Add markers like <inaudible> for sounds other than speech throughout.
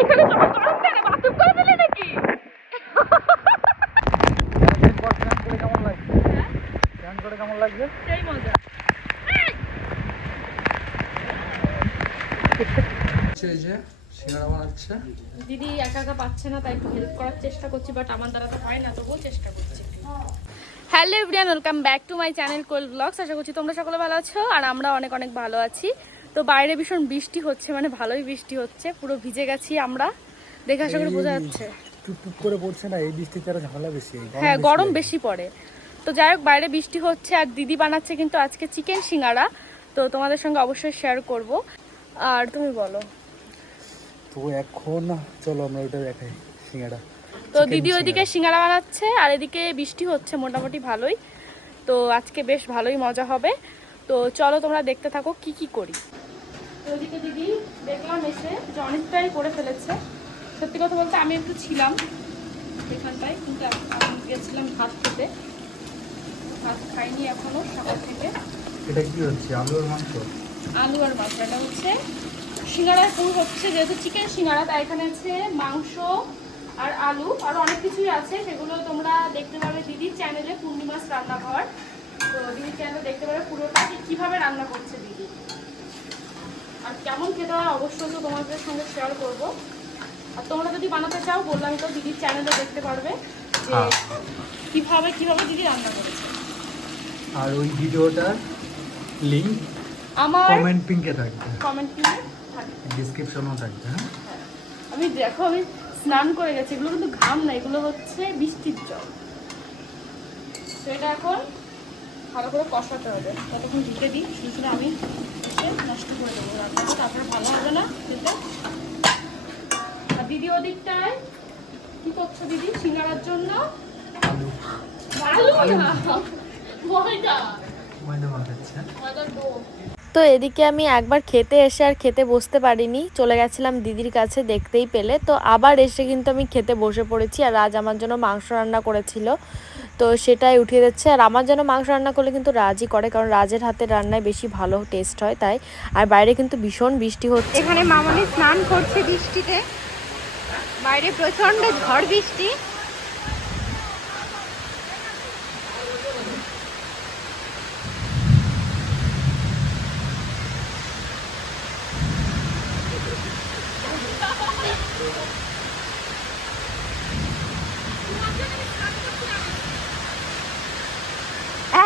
এখানে জল গরম কেন বাথরুম করে দিলে নাকি? কেমন লাগছে স্নান করে কেমন লাগছে সেই মজা। এই যে সিঙ্গাড়া বানাচ্ছে। দিদি একা একা পাচ্ছে না তাই একটু হেল্প করার চেষ্টা করছি বাট আমার দ্বারা তো হয় না তবুও চেষ্টা করছি। Hello everyone welcome back to my channel coal blogs আশা করছি তোমরা সকলে ভালো আছো আর আমরা অনেক অনেক ভালো আছি। তো বাইরে ভীষণ বৃষ্টি হচ্ছে মানে ভালোই বৃষ্টি হচ্ছে পুরো ভিজে গেছি আমরা। দেখে আশা করি বোঝা যাচ্ছে। টুকটুক করে পড়ছে না এই বৃষ্টিতে আরও ঝামেলা বেশি হ্যাঁ গরম বেশি পড়ে। তো যাই হোক বাইরে বৃষ্টি হচ্ছে আর দিদি বানাচ্ছে কিন্তু আজকে চিকেন সিঙ্গারা। তো তোমাদের সঙ্গে অবশ্যই শেয়ার করব। আর তুমি বলো। তো এখন চলো আমরা ওটা দেখাই সিঙ্গাড়া তো দিদি ওইদিকে সিঙ্গারা বানাচ্ছে আর এদিকে বৃষ্টি হচ্ছে মোটামুটি ভালোই। তো আজকে বেশ ভালোই মজা হবে। তো চলো তোমরা দেখতে থাকো কি কি করি। তো ওইদিকে দিদি দেখলাম এসে যে অনেকটাই করে ফেলেছে। সত্যি কথা বলতে আমি একটু ছিলাম এখানটায় কিন্তু আমি গেছিলাম ভাত খেতে। ভাত খাইনি এখনও সকাল থেকে। এটা কি হচ্ছে? আলুর মাংস? আলু আর মাছ এটা হচ্ছে সিঙ্গাড়ার ফুল হচ্ছে যেহেতু চিকেন সিঙ্গাড়া তাই এখানে আছে মাংস আর আলু। আর অনেক কিছুই আছে সেগুলো তোমরা দেখতে পাবে দিদির চ্যানেলে পূর্ণিমাস রান্নাঘর। তো দিদির চ্যানেল দেখতে পাবে পুরোটা ঠিক কীভাবে রান্না করছে দিদি? আর কেমন খেতে হয় অবশ্যই তো তোমাদের সঙ্গে শেয়ার করব। আর তোমরা যদি বানাতে চাও বললাম তো দিদির চ্যানেলে দেখতে পারবে যে হ্যাঁ। কীভাবে কীভাবে দিদি রান্না করেছে। আর ওই ভিডিওটার লিংক আমার কমেন্ট পিঙ্কে থাকবে। কমেন্ট কিনে থাকে। ডিসক্রিপশনও থাকবে হ্যাঁ। আমি দেখো আমি স্নান করে গেছি। এগুলো কিন্তু ঘাম না এগুলো হচ্ছে বৃষ্টির জল। তো এটা এখন ভালো করে কষাতে হবে। ততক্ষণ দিতে দিই শুধু শুধু আমি এসে নষ্ট করে দেবো রান্নাটা তারপরে ভালো হবে না খেতে। আর দিদি ওদিকটায় কি করছ দিদি? সিঙ্গারার জন্য? আলু। আলু? না ময়দা। ময়দা মাখাচ্ছে ময়দার ডো তো এদিকে আমি একবার খেতে এসে আর খেতে বসতে পারিনি চলে গেছিলাম দিদির কাছে দেখতেই পেলে। তো আবার এসে কিন্তু আমি খেতে বসে পড়েছি আর আজ আমার জন্য মাংস রান্না করেছিল। তো সেটাই উঠিয়ে দিচ্ছে। আর আমার যেন মাংস রান্না করলে কিন্তু রাজি করে, কারণ রাজের হাতে রান্নায় বেশি ভালো টেস্ট হয় তাই। আর বাইরে কিন্তু ভীষণ বৃষ্টি হচ্ছে। এখানে মামনি স্নান করছে বৃষ্টিতে। বাইরে প্রচণ্ড ঝড় বৃষ্টি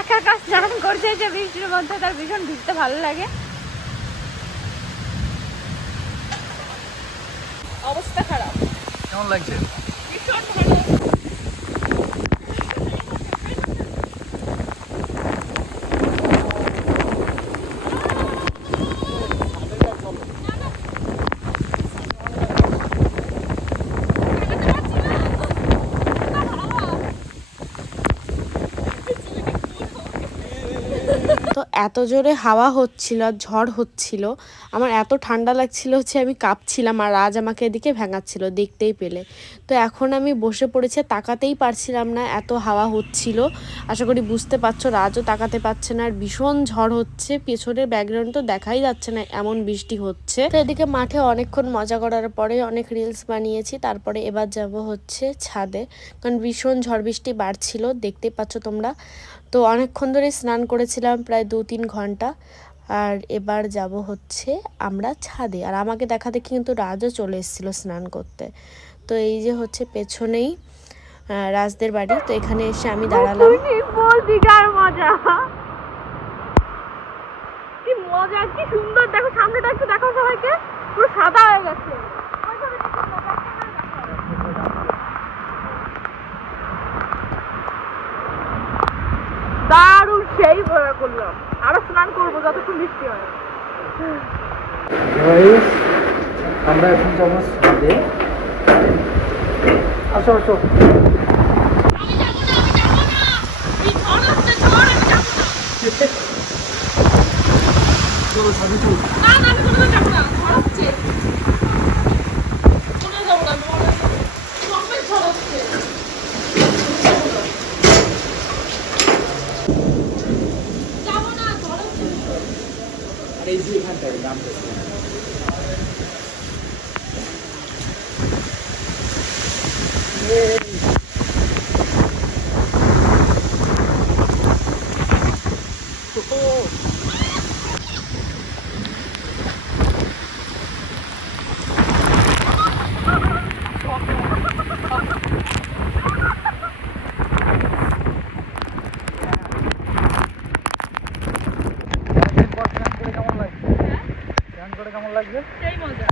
একা একা স্নান করছে যে বৃষ্টির মধ্যে তার ভীষণ ভিড়তে ভালো লাগে। অবস্থা খারাপ। কেমন লাগছে? ভীষণ এত জোরে হাওয়া হচ্ছিল আর ঝড় হচ্ছিল, আমার এত ঠান্ডা লাগছিল হচ্ছে আমি কাঁপছিলাম আর রাজ আমাকে এদিকে ভেঙাচ্ছিল, দেখতেই পেলে। তো এখন আমি বসে পড়েছে তাকাতেই পারছিলাম না এত হাওয়া হচ্ছিল। আশা করি বুঝতে পারছ, রাজও তাকাতে পারছে না আর ভীষণ ঝড় হচ্ছে, পেছনের ব্যাকগ্রাউন্ড তো দেখাই যাচ্ছে না, এমন বৃষ্টি হচ্ছে। তো এদিকে মাঠে অনেকক্ষণ মজা করার পরে অনেক রিলস বানিয়েছি, তারপরে এবার যাব হচ্ছে ছাদে, কারণ ভীষণ ঝড় বৃষ্টি বাড়ছিল, দেখতেই পাচ্ছ তোমরা। তো অনেকক্ষণ ধরে স্নান করেছিলাম প্রায় দু তিন ঘণ্টা। আর এবার যাব হচ্ছে আমরা ছাদে। আর আমাকে দেখা দেখি কিন্তু রাজও চলে এসেছিল স্নান করতে। তো এই যে হচ্ছে পেছনেই রাজদের বাড়ি। তো এখানে এসে আমি দাঁড়ালাম। মজা। কি মজা কি সুন্দর। দেখো, সামনেটা একটু দেখো সবাইকে। পুরো সাদা হয়ে গেছে। সেই করলাম। আরও স্নান করব যতক্ষণ বৃষ্টি হয়। আমরা এখন যাব ছাদে। আসো আসো। চলো না না আমি কোনোদিন যাব না। ঝড় হচ্ছে কোনোদিন যাব না ঝড় হচ্ছে সমেত ঝড় হচ্ছে যাব না ঝড় হচ্ছে আর এই যে এখানটায় নাম কেমন লাগছে স্নান করে কেমন লাগছে সেই মজা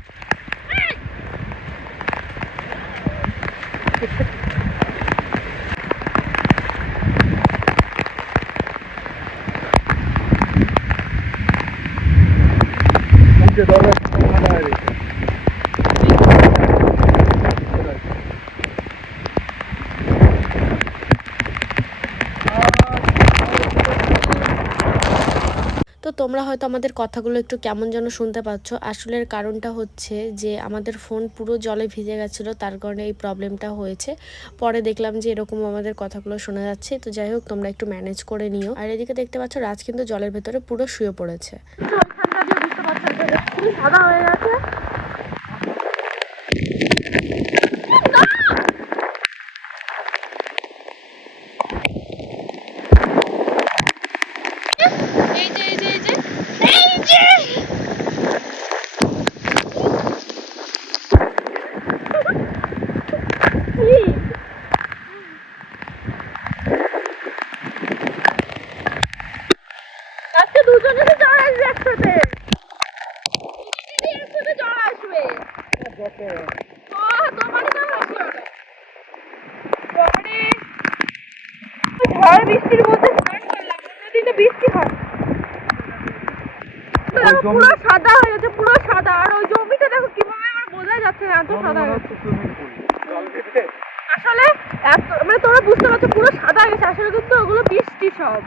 নিচে দরজা ফাঁকা হয়ে গেছে তো তোমরা হয়তো আমাদের কথাগুলো একটু কেমন যেন শুনতে পাচ্ছ। আসলের কারণটা হচ্ছে যে আমাদের ফোন পুরো জলে ভিজে গেছিল, তার কারণে এই প্রবলেমটা হয়েছে। পরে দেখলাম যে এরকম আমাদের কথাগুলো শোনা যাচ্ছে। তো যাই হোক, তোমরা একটু ম্যানেজ করে নিও। আর এদিকে দেখতে পাচ্ছ, রাজ কিন্তু জলের ভেতরে পুরো শুয়ে পড়েছে। সাদা হয়ে গেছে এই যে এই যে এই যে এই যে আজকে দুজনের জ্বর আসবে একসাথে দিদি একসাথে জ্বর আসবে ও তোমারই জ্বর আসবে বাবারে ঝড় বৃষ্টির মধ্যে স্নান করলাম। অন্যদিন তো বৃষ্টি হয়। পুরো সাদা হয়ে গেছে পুরো সাদা। আর ওই জমিটা দেখো কীভাবে আমার বোঝা যাচ্ছে না এত সাদা হয়ে গেছে। আসলে এত মানে তোমরা বুঝতে পারছ পুরো সাদা হয়ে গেছে। আসলে কিন্তু ওগুলো বৃষ্টি সব।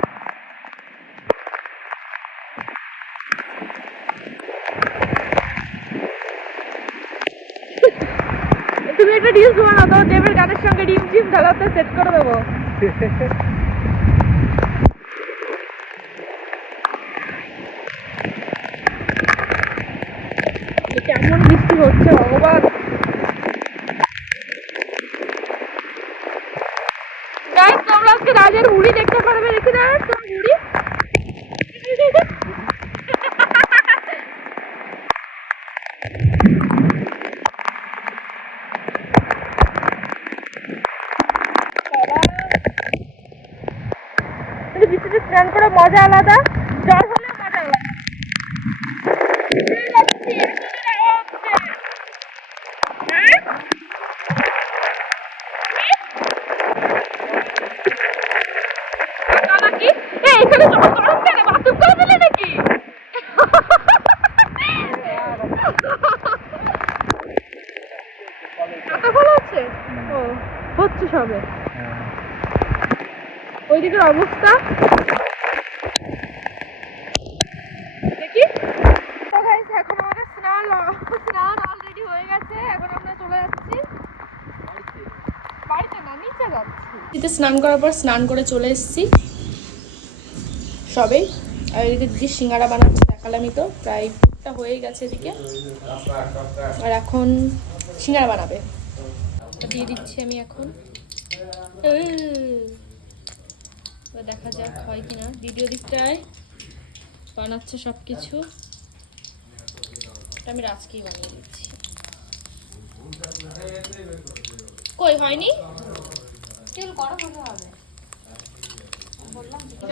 তুমি একটা রিলস বানাও তো দেবের গানের সঙ্গে রিম ঝিম ঢালাতে সেট করে দেবো <laughs> কেমন বৃষ্টি হচ্ছে ভগবান। রাজের হুড়ি দেখতে পারবে তোর বৃষ্টিতে স্নান মজা আলাদা জ্বর হলে মজা আলাদা উড়ে যাচ্ছি, এত দূরে হাওয়া হচ্ছে। হ্যাঁ? তা নাকি? এ, এখানে জল গরম কেন? বাথরুম করে দিলে নাকি? হচ্ছে? ও, হচ্ছে সবে। ওইদিকের অবস্থা? দেখি। তো গাইস এখন আমাদের স্নান স্নান অলরেডি হয়ে গেছে। এখন আমরা চলে যাচ্ছি। বাড়িতে না নিচে যাচ্ছি। স্নান করার পর স্নান করে চলে এসেছি। সবেই আর এদিকে দিদি সিঙ্গারা বানাচ্ছে দেখালামই তো। প্রায় ফুটটা হয়ে গেছে এদিকে। আর এখন সিঙ্গারা বানাবে। দিয়ে দিচ্ছি আমি এখন। এবার দেখা যাক হয় কিনা। দ্বিতীয় দিকটায় বানাচ্ছে সব কিছু আমি রাজকেই বানিয়ে দিচ্ছি। কই হয়নি?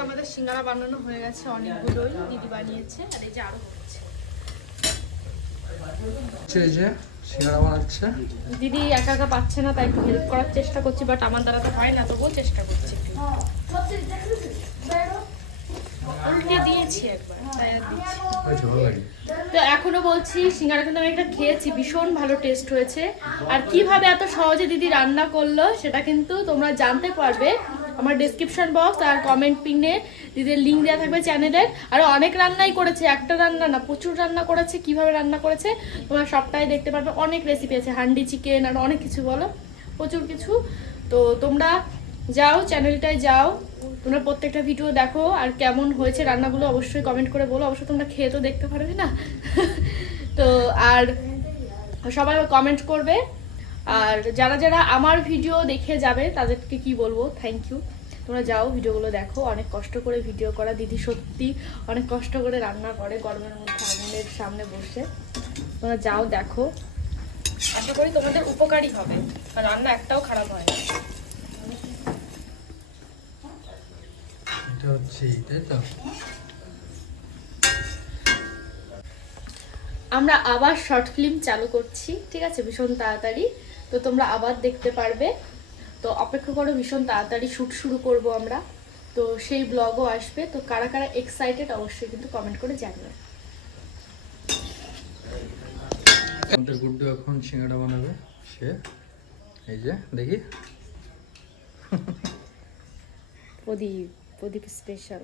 আমাদের সিঙ্গারা বানানো হয়ে গেছে অনেকগুলোই। দিদি বানিয়েছে আর এই যে আরও হচ্ছে সিঙ্গারা বানাচ্ছে। দিদি একা একা পাচ্ছে না তাই একটু হেল্প করার চেষ্টা করছি বাট আমার দ্বারা তো হয় না তবুও চেষ্টা করছি উল্টে দিয়েছি একবার তাই আর দিচ্ছি তো এখনও বলছি সিঙ্গারা কিন্তু আমি একটা খেয়েছি ভীষণ ভালো টেস্ট হয়েছে। আর কীভাবে এত সহজে দিদি রান্না করল সেটা কিন্তু তোমরা জানতে পারবে। আমার ডেসক্রিপশন বক্স আর কমেন্ট পিনে দিদির লিঙ্ক দেওয়া থাকবে চ্যানেলের আর অনেক রান্নাই করেছে, একটা রান্না না, প্রচুর রান্না করেছে, কীভাবে রান্না করেছে, তোমরা সবটাই দেখতে পারবে। অনেক রেসিপি আছে, হান্ডি চিকেন আর অনেক কিছু বলো, প্রচুর কিছু। তো তোমরা যাও চ্যানেলটায় যাও, তোমরা প্রত্যেকটা ভিডিও দেখো, আর কেমন হয়েছে রান্নাগুলো অবশ্যই কমেন্ট করে বলো। অবশ্যই তোমরা খেয়ে তো দেখতে পারবে না। <laughs> তো আর সবাই কমেন্ট করবে। আর যারা যারা আমার ভিডিও দেখে যাবে, তাদেরকে কি বলব? থ্যাংক ইউ তোমরা যাও ভিডিওগুলো দেখো। অনেক কষ্ট করে ভিডিও করা। দিদি সত্যি অনেক কষ্ট করে রান্না করে গরমের মধ্যে আগুনের সামনে বসে। তোমরা যাও দেখো। আশা করি তোমাদের উপকারী হবে। আর রান্না একটাও খারাপ হয় না। এটা হচ্ছে তাই তো? আমরা আবার শর্ট ফিল্ম চালু করছি ঠিক আছে? ভীষণ তাড়াতাড়ি। তো তোমরা আবার দেখতে পারবে। তো অপেক্ষা করো ভীষণ তাড়াতাড়ি শ্যুট শুরু করব আমরা। তো সেই ব্লগও আসবে তো কারা কারা এক্সাইটেড অবশ্যই কিন্তু কমেন্ট করে জানিও। আমাদের গুড্ডু এখন সিঙ্গাড়া বানাবে সে এই যে দেখি। প্রদীপ প্রদীপ স্পেশাল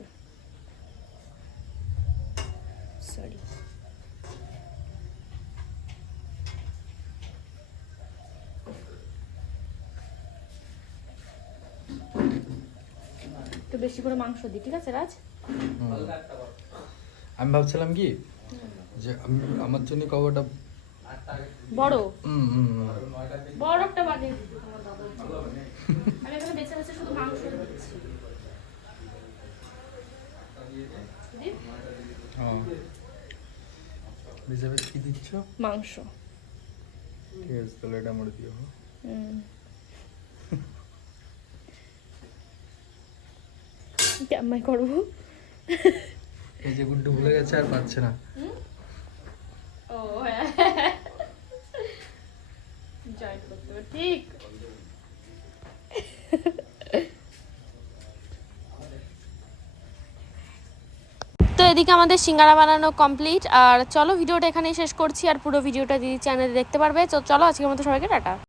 সরি একটু বেশি করে মাংস দিই ঠিক আছে রাজ? আমি ভাবছিলাম কি যে আমি আমার জন্য কভারটা বড়। বড় একটা বাটি আমি এখানে বেছে বেছে শুধু মাংস দিচ্ছি? হ্যাঁ হিসাবে কি দিচ্ছ? মাংস। ঠিক আছে তাহলে এটা আমার দিও। হুম। করব? এই যে গুড্ডু ভুলে গেছে আর পাচ্ছে না। ও হ্যাঁ। জয়েন করতে ঠিক। তো এদিকে আমাদের সিঙ্গারা বানানো কমপ্লিট আর চলো ভিডিওটা এখানেই শেষ করছি। আর পুরো ভিডিওটা দিদি চ্যানেলে দেখতে পারবে তো চলো আজকের মতো সবাইকে টাটা।